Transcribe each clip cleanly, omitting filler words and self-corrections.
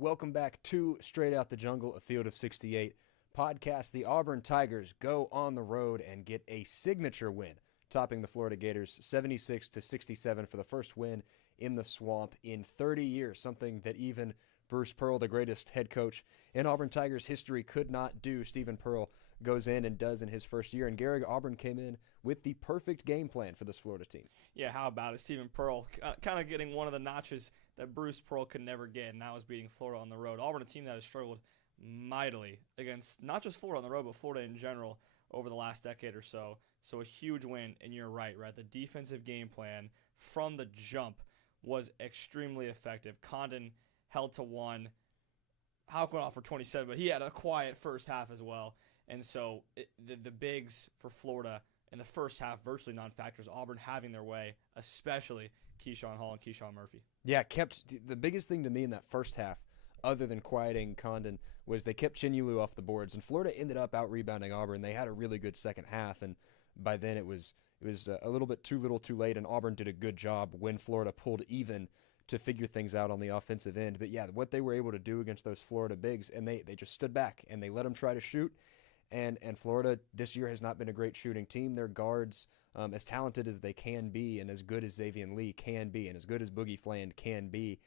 Welcome back to Straight Out the Jungle, a Field of 68 podcast. The Auburn Tigers go on the road and get a signature win, topping the Florida Gators 76-67 for the first win in the Swamp in 30 years, something that even Bruce Pearl, the greatest head coach in Auburn Tigers history, could not do. Stephen Pearl goes in and does in his first year, and Gehrig Auburn came in with the perfect game plan for this Florida team. Yeah, how about it? Stephen Pearl kind of getting one of the notches that Bruce Pearl could never get, and that was beating Florida on the road. Auburn, a team that has struggled mightily against not just Florida on the road, but Florida in general over the last decade or so. So a huge win, and you're right? The defensive game plan from the jump was extremely effective. Condon held to one. Houck went off for 27, but he had a quiet first half as well. And so the bigs for Florida in the first half, virtually non-factors. Auburn having their way, especially Keyshawn Hall and Keyshawn Murphy. Yeah, the biggest thing to me in that first half, other than quieting Condon, was they kept Chinyulu off the boards, and Florida ended up out-rebounding Auburn. They had a really good second half, and by then it was a little bit too little too late, and Auburn did a good job when Florida pulled even to figure things out on the offensive end. But yeah, what they were able to do against those Florida bigs, and they just stood back, and they let them try to shoot, and Florida this year has not been a great shooting team. Their guards, as talented as they can be, and as good as Xavier Lee can be, and as good as Boogie Fland can be,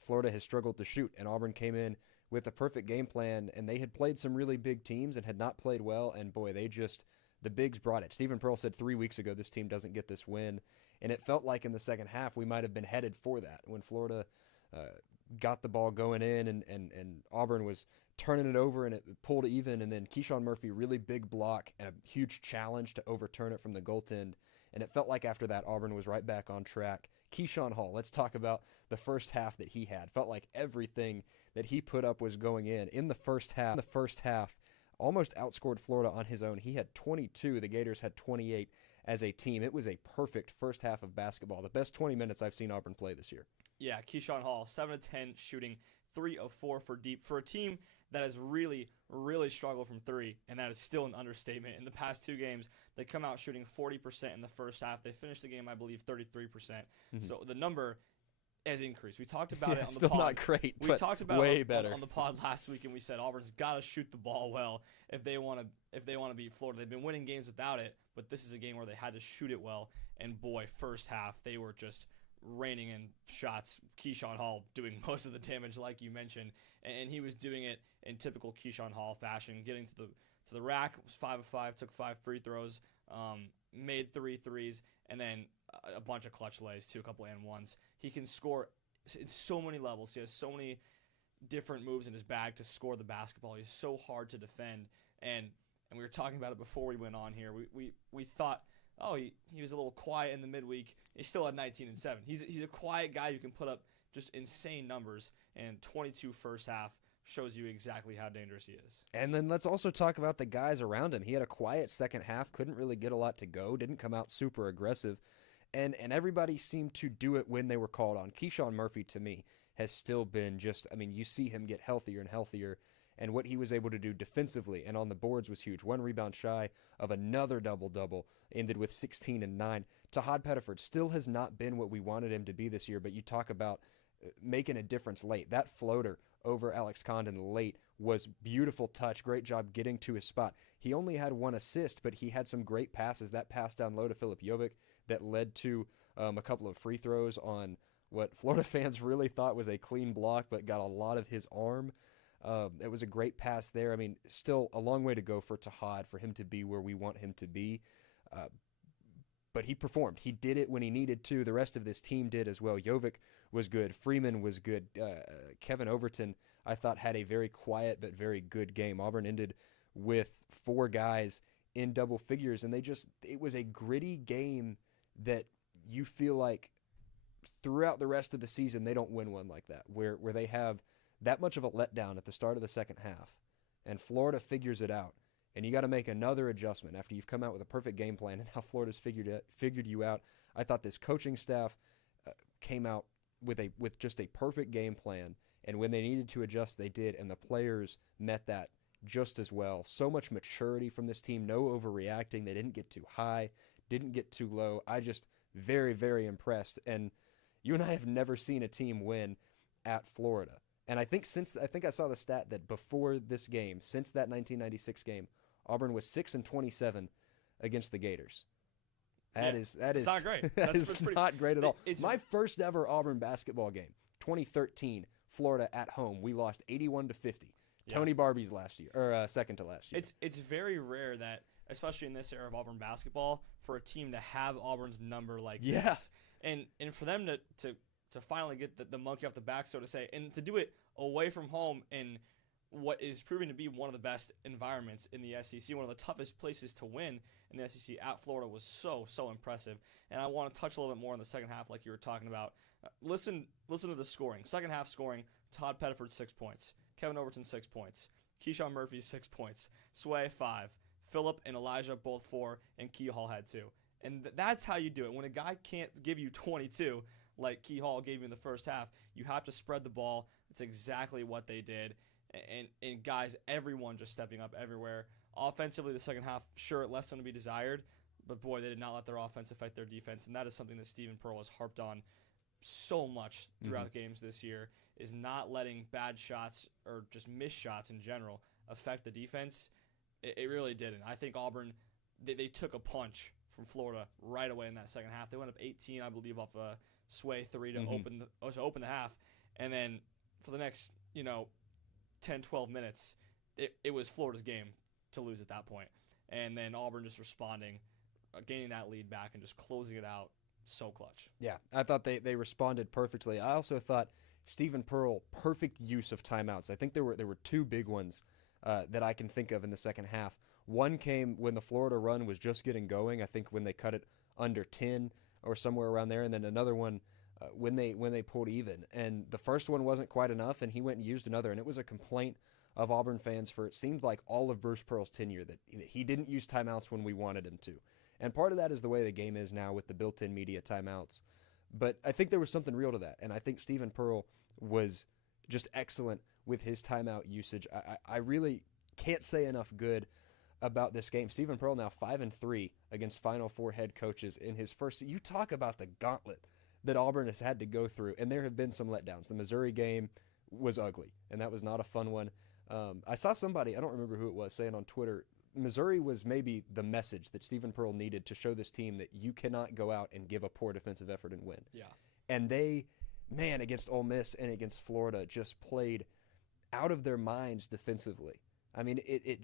Florida has struggled to shoot, and Auburn came in with the perfect game plan, and they had played some really big teams and had not played well, and boy, the bigs brought it. Stephen Pearl said 3 weeks ago this team doesn't get this win, and it felt like in the second half we might have been headed for that when Florida got the ball going in, and Auburn was turning it over, and it pulled even, and then Keyshawn Murphy, really big block and a huge challenge to overturn it from the goaltend, and it felt like after that Auburn was right back on track. Keyshawn Hall, let's talk about the first half that he had. Felt like everything that he put up was going in the first half. Almost outscored Florida on his own. He had 22. The Gators had 28 as a team. It was a perfect first half of basketball. The best 20 minutes I've seen Auburn play this year. Yeah, Keyshawn Hall, 7 of 10 shooting, 3 of 4 for deep. For a team that has really, really struggled from three, and that is still an understatement. In the past two games, they come out shooting 40% in the first half. They finished the game, I believe, 33%. Mm-hmm. So the number has increased. We talked about it on the still pod. Not great, we but talked about way it better. On the pod last week, and we said Auburn's got to shoot the ball well if they want to beat Florida. They've been winning games without it, but this is a game where they had to shoot it well. And boy, first half they were just raining in shots. Keyshawn Hall doing most of the damage, like you mentioned, and he was doing it in typical Keyshawn Hall fashion, getting to the rack. Was 5 of 5, took 5 free throws, made 3 threes, and then a bunch of clutch lays too, a couple and ones. He can score in so many levels. He has so many different moves in his bag to score the basketball. He's so hard to defend, and we were talking about it before we went on here. We thought, oh, he was a little quiet in the midweek. He still had 19 and 7. He's a quiet guy who can put up just insane numbers, and 22 first half shows you exactly how dangerous he is. And then let's also talk about the guys around him. He had a quiet second half, couldn't really get a lot to go, didn't come out super aggressive, and everybody seemed to do it when they were called on. Keyshawn Murphy, to me, has still been you see him get healthier and healthier, and what he was able to do defensively and on the boards was huge. 1 rebound shy of another double-double, ended with 16 and 9. Tahad Pettiford still has not been what we wanted him to be this year, but you talk about making a difference late. That floater over Alex Condon late was beautiful touch. Great job getting to his spot. He only had 1 assist, but he had some great passes. That pass down low to Philip Jovic that led to a couple of free throws on what Florida fans really thought was a clean block, but got a lot of his arm. It was a great pass there. I mean, still a long way to go for Tahad, for him to be where we want him to be. But he performed. He did it when he needed to. The rest of this team did as well. Jovic was good. Freeman was good. Kevin Overton, I thought, had a very quiet but very good game. Auburn ended with 4 guys in double figures, and it was a gritty game that you feel like throughout the rest of the season they don't win one like that, where they have that much of a letdown at the start of the second half, and Florida figures it out. And you got to make another adjustment after you've come out with a perfect game plan and how Florida's figured you out. I thought this coaching staff came out with just a perfect game plan, and when they needed to adjust, they did, and the players met that just as well. So much maturity from this team, no overreacting. They didn't get too high, didn't get too low. I just very, very impressed. And you and I have never seen a team win at Florida. And I think I saw the stat that before this game, since that 1996 game, Auburn was 6-27 against the Gators. That It's is not great. That That's is pretty, not great at all. it's My first ever Auburn basketball game, 2013, Florida at home. We lost 81-50. Yeah. Tony Barbie's last year, or second to last year. It's very rare that, especially in this era of Auburn basketball, for a team to have Auburn's number like this, and for them to finally get the monkey off the back, so to say, and to do it away from home in what is proving to be one of the best environments in the SEC, one of the toughest places to win in the SEC at Florida, was so impressive. And I want to touch a little bit more in the second half, like you were talking about. Listen to the scoring. Second half scoring: Todd Pettiford 6 points, Kevin Overton 6 points, Keyshawn Murphy 6 points, Sway 5, Phillip and Elijah both 4, and Key Hall had 2. And that's how you do it. When a guy can't give you 22, like Key Hall gave you in the first half, you have to spread the ball. It's exactly what they did. And guys, everyone just stepping up everywhere. Offensively, the second half, sure, it left some to be desired, but boy, they did not let their offense affect their defense, and that is something that Stephen Pearl has harped on so much throughout games this year, is not letting bad shots or just missed shots in general affect the defense. It really didn't. I think Auburn, they took a punch from Florida right away in that second half. They went up 18, I believe, off a Sway 3 to open the half, and then for the next 10, 12 minutes, it was Florida's game to lose at that point. And then Auburn just responding, gaining that lead back and just closing it out. So clutch. Yeah, I thought they responded perfectly. I also thought Stephen Pearl, perfect use of timeouts. I think there were 2 big ones that I can think of in the second half. One came when the Florida run was just getting going. I think when they cut it under 10 or somewhere around there, and then another one when they pulled even. And the first one wasn't quite enough, and he went and used another. And it was a complaint of Auburn fans for, it seemed like, all of Bruce Pearl's tenure, that he didn't use timeouts when we wanted him to. And part of that is the way the game is now with the built-in media timeouts. But I think there was something real to that. And I think Stephen Pearl was just excellent with his timeout usage. I really can't say enough good about this game. Stephen Pearl now 5-3 against Final Four head coaches in his first. You talk about the gauntlet that Auburn has had to go through, and there have been some letdowns. The Missouri game was ugly, and that was not a fun one. I saw somebody, I don't remember who it was, saying on Twitter, Missouri was maybe the message that Stephen Pearl needed to show this team that you cannot go out and give a poor defensive effort and win. Yeah. And they, against Ole Miss and against Florida, just played out of their minds defensively. I mean, it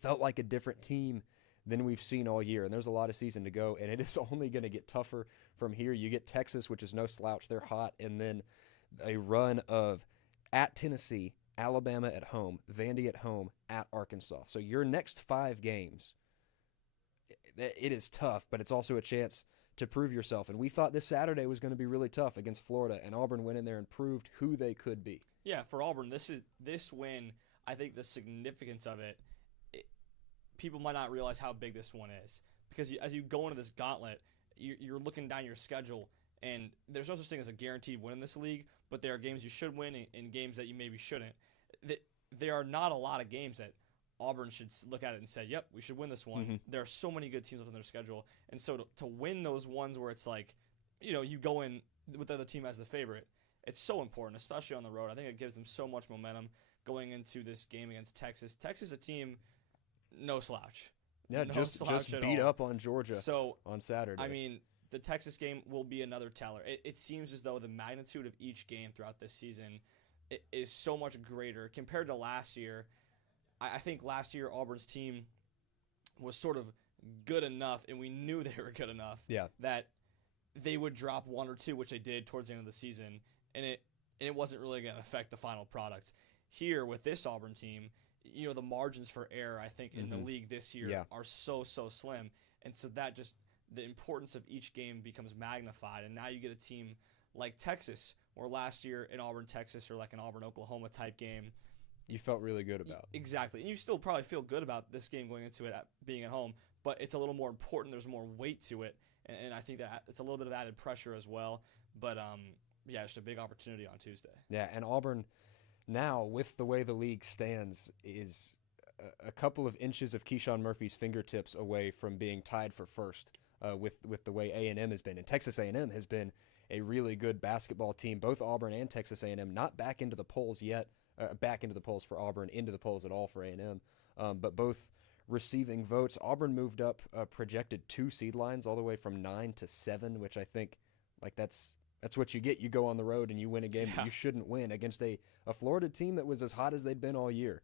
felt like a different team than we've seen all year, and there's a lot of season to go, and it is only going to get tougher from here. You get Texas, which is no slouch. They're hot, and then a run of at Tennessee, Alabama at home, Vandy at home, at Arkansas. So your next 5 games, it is tough, but it's also a chance to prove yourself. And we thought this Saturday was going to be really tough against Florida, and Auburn went in there and proved who they could be. Yeah, for Auburn, this win, I think the significance of it, people might not realize how big this one is. Because as you go into this gauntlet, you're looking down your schedule, and there's no such thing as a guaranteed win in this league, but there are games you should win and games that you maybe shouldn't. There are not a lot of games that Auburn should look at it and say, yep, we should win this one. Mm-hmm. There are so many good teams on their schedule. And so to win those ones where it's like, you go in with the other team as the favorite, it's so important, especially on the road. I think it gives them so much momentum going into this game against Texas. Texas, a team, no slouch. Yeah, no just beat up on Georgia on Saturday. I mean, the Texas game will be another teller. It seems as though the magnitude of each game throughout this season is so much greater compared to last year. I think last year Auburn's team was sort of good enough, and we knew they were good enough, that they would drop 1 or 2, which they did towards the end of the season, and it wasn't really going to affect the final product. Here with this Auburn team, the margins for error, I think, in the league this year are so slim, and so that just the importance of each game becomes magnified, and now you get a team like Texas, or last year in Auburn, Texas, or like an Auburn, Oklahoma type game, you felt really good about. Exactly. And you still probably feel good about this game going into it being at home, but it's a little more important. There's more weight to it, and I think that it's a little bit of added pressure as well. But, just a big opportunity on Tuesday. Yeah, and Auburn now, with the way the league stands, is a couple of inches of Keyshawn Murphy's fingertips away from being tied for first with the way A&M has been. And Texas A&M has been a really good basketball team. Both Auburn and Texas A&M not back into the polls yet, back into the polls for Auburn, into the polls at all for A&M, but both receiving votes. Auburn moved up projected 2 seed lines all the way from 9 to 7, which I think like that's what you get. You go on the road and you win a game that you shouldn't win against a Florida team that was as hot as they'd been all year.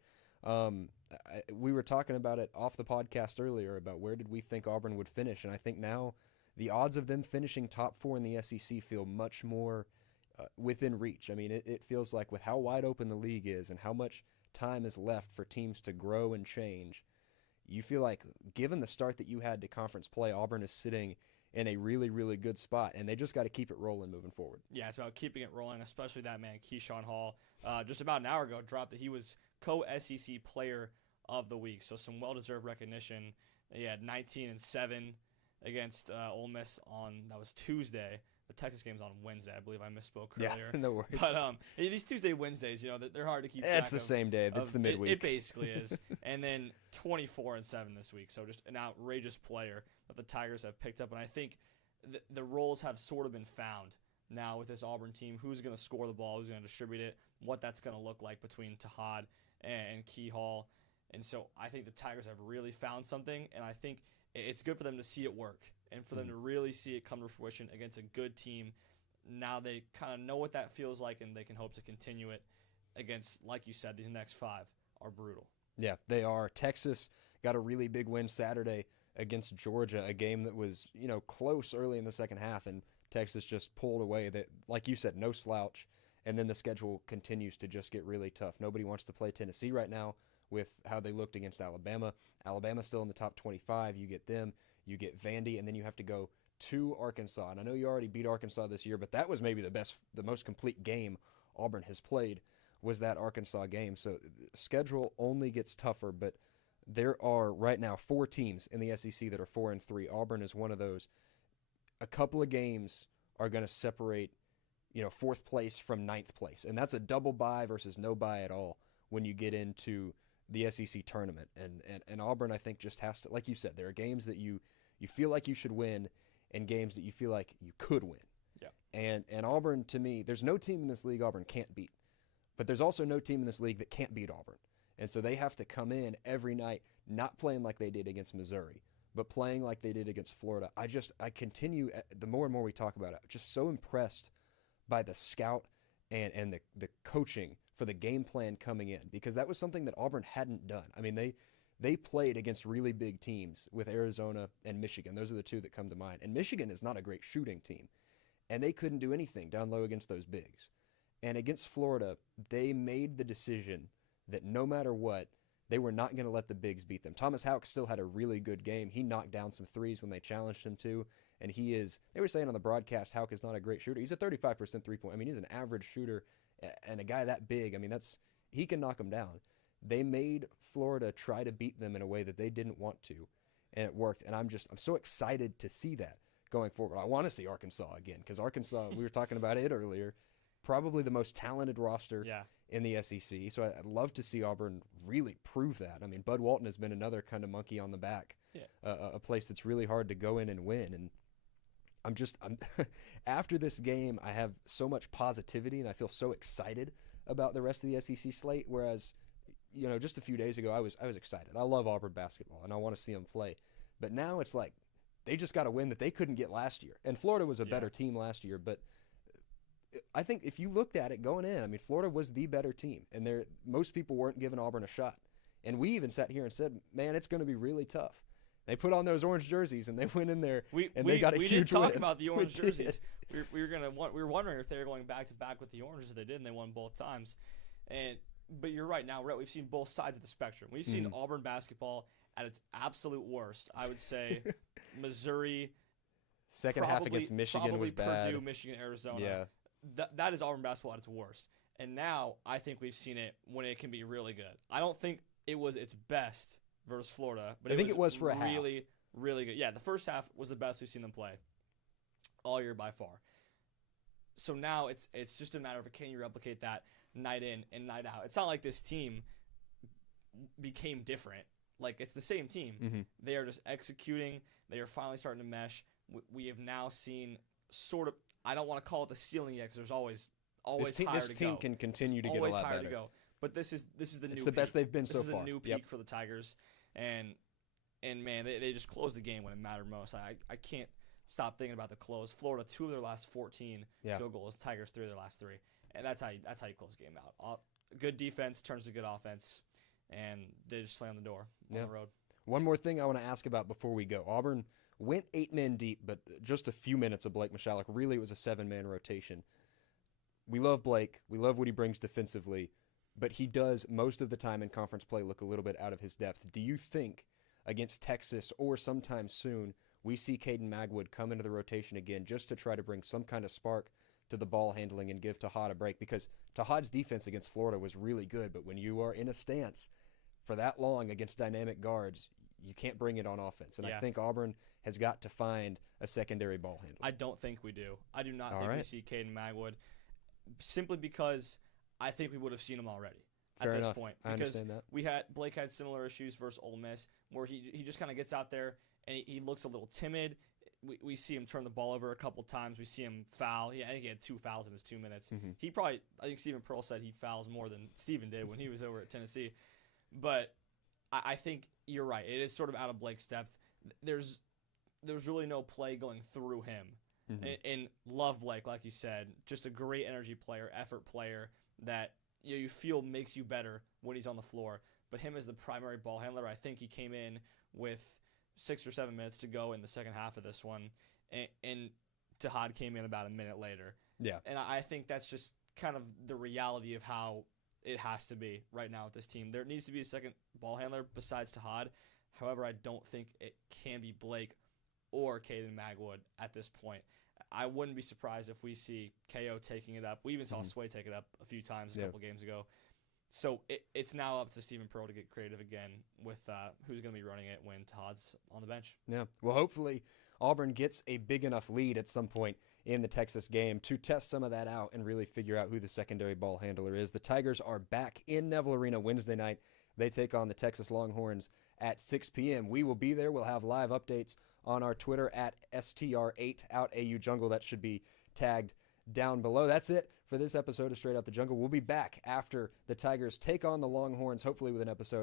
We were talking about it off the podcast earlier about where did we think Auburn would finish, and I think now the odds of them finishing top 4 in the SEC feel much more within reach. I mean, it feels like with how wide open the league is and how much time is left for teams to grow and change, you feel like given the start that you had to conference play, Auburn is sitting in a really, really good spot, and they just got to keep it rolling moving forward. Yeah, it's about keeping it rolling, especially that man, Keyshawn Hall. Just about an hour ago, dropped that he was co-SEC Player of the Week, so some well-deserved recognition. He had 19 and 7 against Ole Miss that was Tuesday. The Texas game's on Wednesday. I believe I misspoke earlier. Yeah, no worries. But these Tuesday, Wednesdays, they're hard to keep track of. It's the same day. It's the midweek. It basically is. And then 24 and 7 this week. So just an outrageous player that the Tigers have picked up. And I think the roles have sort of been found now with this Auburn team. Who's going to score the ball? Who's going to distribute it? What that's going to look like between Tahad and Key Hall. And so I think the Tigers have really found something. And I think it's good for them to see it work and for them to really see it come to fruition against a good team. Now they kind of know what that feels like, and they can hope to continue it against, like you said, these next 5 are brutal. Yeah, they are. Texas got a really big win Saturday against Georgia, a game that was, close early in the second half, and Texas just pulled away. That, like you said, no slouch, and then the schedule continues to just get really tough. Nobody wants to play Tennessee right now with how they looked against Alabama. Alabama's still in the top 25. You get them. You get Vandy, and then you have to go to Arkansas. And I know you already beat Arkansas this year, but that was maybe the most complete game Auburn has played was that Arkansas game. So the schedule only gets tougher, but there are right now 4 teams in the SEC that are 4-3. Auburn is one of those. A couple of games are going to separate, 4th place from 9th place, and that's a double bye versus no bye at all when you get into the SEC tournament. And Auburn, I think, just has to, like you said, there are games that you feel like you should win and games that you feel like you could win. Yeah. And Auburn, to me, there's no team in this league Auburn can't beat. But there's also no team in this league that can't beat Auburn. And so they have to come in every night not playing like they did against Missouri, but playing like they did against Florida. I continue, the more and more we talk about it, just so impressed by the scout and the coaching for the game plan coming in, because that was something that Auburn hadn't done. I mean, they played against really big teams with Arizona and Michigan. Those are the 2 that come to mind. And Michigan is not a great shooting team, and they couldn't do anything down low against those bigs. And against Florida, they made the decision that no matter what, they were not going to let the bigs beat them. Thomas Houck still had a really good game. He knocked down some threes when they challenged him to, and they were saying on the broadcast, Houck is not a great shooter. He's a 35% three-point. I mean, he's an average shooter, and a guy that big, I mean, he can knock them down. They made Florida try to beat them in a way that they didn't want to, and it worked. And I'm so excited to see that going forward. I want to see Arkansas again, because Arkansas, we were talking about it earlier, probably the most talented roster in the SEC. So I'd love to see Auburn really prove that. I mean, Bud Walton has been another kind of monkey on the back, a place that's really hard to go in and win. And I'm after this game, I have so much positivity, and I feel so excited about the rest of the SEC slate. Whereas, just a few days ago, I was excited. I love Auburn basketball, and I want to see them play. But now it's like they just got a win that they couldn't get last year. And Florida was a better team last year, but I think if you looked at it going in, I mean, Florida was the better team, and most people weren't giving Auburn a shot. And we even sat here and said, man, it's going to be really tough. They put on those orange jerseys, and they went in there, they got a huge win. We did talk about the orange jerseys. We were wondering if they were going back to back with the oranges. They did, and they won both times. But you're right. Now, Rhett, we've seen both sides of the spectrum. We've seen Auburn basketball at its absolute worst. I would say Missouri. Second half against Michigan was bad. Purdue, Michigan, Arizona. Yeah. That is Auburn basketball at its worst. And now I think we've seen it when it can be really good. I don't think it was its best versus Florida, but I think it was for a really, half. Really good. Yeah, the first half was the best we've seen them play all year by far. So now it's just a matter of can you replicate that night in and night out. It's not like this team became different. Like, it's the same team. Mm-hmm. They are just executing. They are finally starting to mesh. We have now seen sort of, I don't want to call it the ceiling yet because there's always This team can continue to get a always lot higher better. to go. But this is the new. It's the best they've been so This is far. the new peak for the Tigers, and man, they just closed the game when it mattered most. I can't stop thinking about the close. Florida 2 of their last 14 field goals. Tigers 3 of their last 3, and that's how you close the game out. Good defense turns to good offense, and they just slam the door on the road. One more thing I want to ask about before we go. Auburn went 8 men deep, but just a few minutes of Blake Michalek. Really, it was a 7-man rotation. We love Blake. We love what he brings defensively, but he does most of the time in conference play look a little bit out of his depth. Do you think against Texas or sometime soon we see Caden Magwood come into the rotation again just to try to bring some kind of spark to the ball handling and give Tahad a break? Because Tahad's defense against Florida was really good, but when you are in a stance for that long against dynamic guards, you can't bring it on offense. And I think Auburn has got to find a secondary ball handler. I don't think we do. I do not think we see Caden Magwood, simply because I think we would have seen him already at this point. I understand that. Blake had similar issues versus Ole Miss, where he just kind of gets out there and he looks a little timid. We see him turn the ball over a couple times. We see him foul. I think he had 2 fouls in his 2 minutes. Mm-hmm. I think Stephen Pearl said he fouls more than Stephen did when he was over at Tennessee. But I think you're right. It is sort of out of Blake's depth. There's really no play going through him. Mm-hmm. And love Blake, like you said, just a great energy player, effort player that you feel makes you better when he's on the floor. But him as the primary ball handler, I think he came in with 6 or 7 minutes to go in the second half of this one, and Tahad came in about a minute later. Yeah. And I think that's just kind of the reality of how it has to be right now with this team. There needs to be a second ball handler besides Tahad. However, I don't think it can be Blake or Caden Magwood at this point. I wouldn't be surprised if we see KO taking it up. We even saw Sway take it up a few times a couple games ago. So it's now up to Stephen Pearl to get creative again with who's going to be running it when Todd's on the bench. Yeah. Well, hopefully Auburn gets a big enough lead at some point in the Texas game to test some of that out and really figure out who the secondary ball handler is. The Tigers are back in Neville Arena Wednesday night. They take on the Texas Longhorns at 6 p.m. We will be there. We'll have live updates on our Twitter at STR8OutAUJungle. That should be tagged down below. That's it for this episode of Straight Out the Jungle. We'll be back after the Tigers take on the Longhorns, hopefully with an episode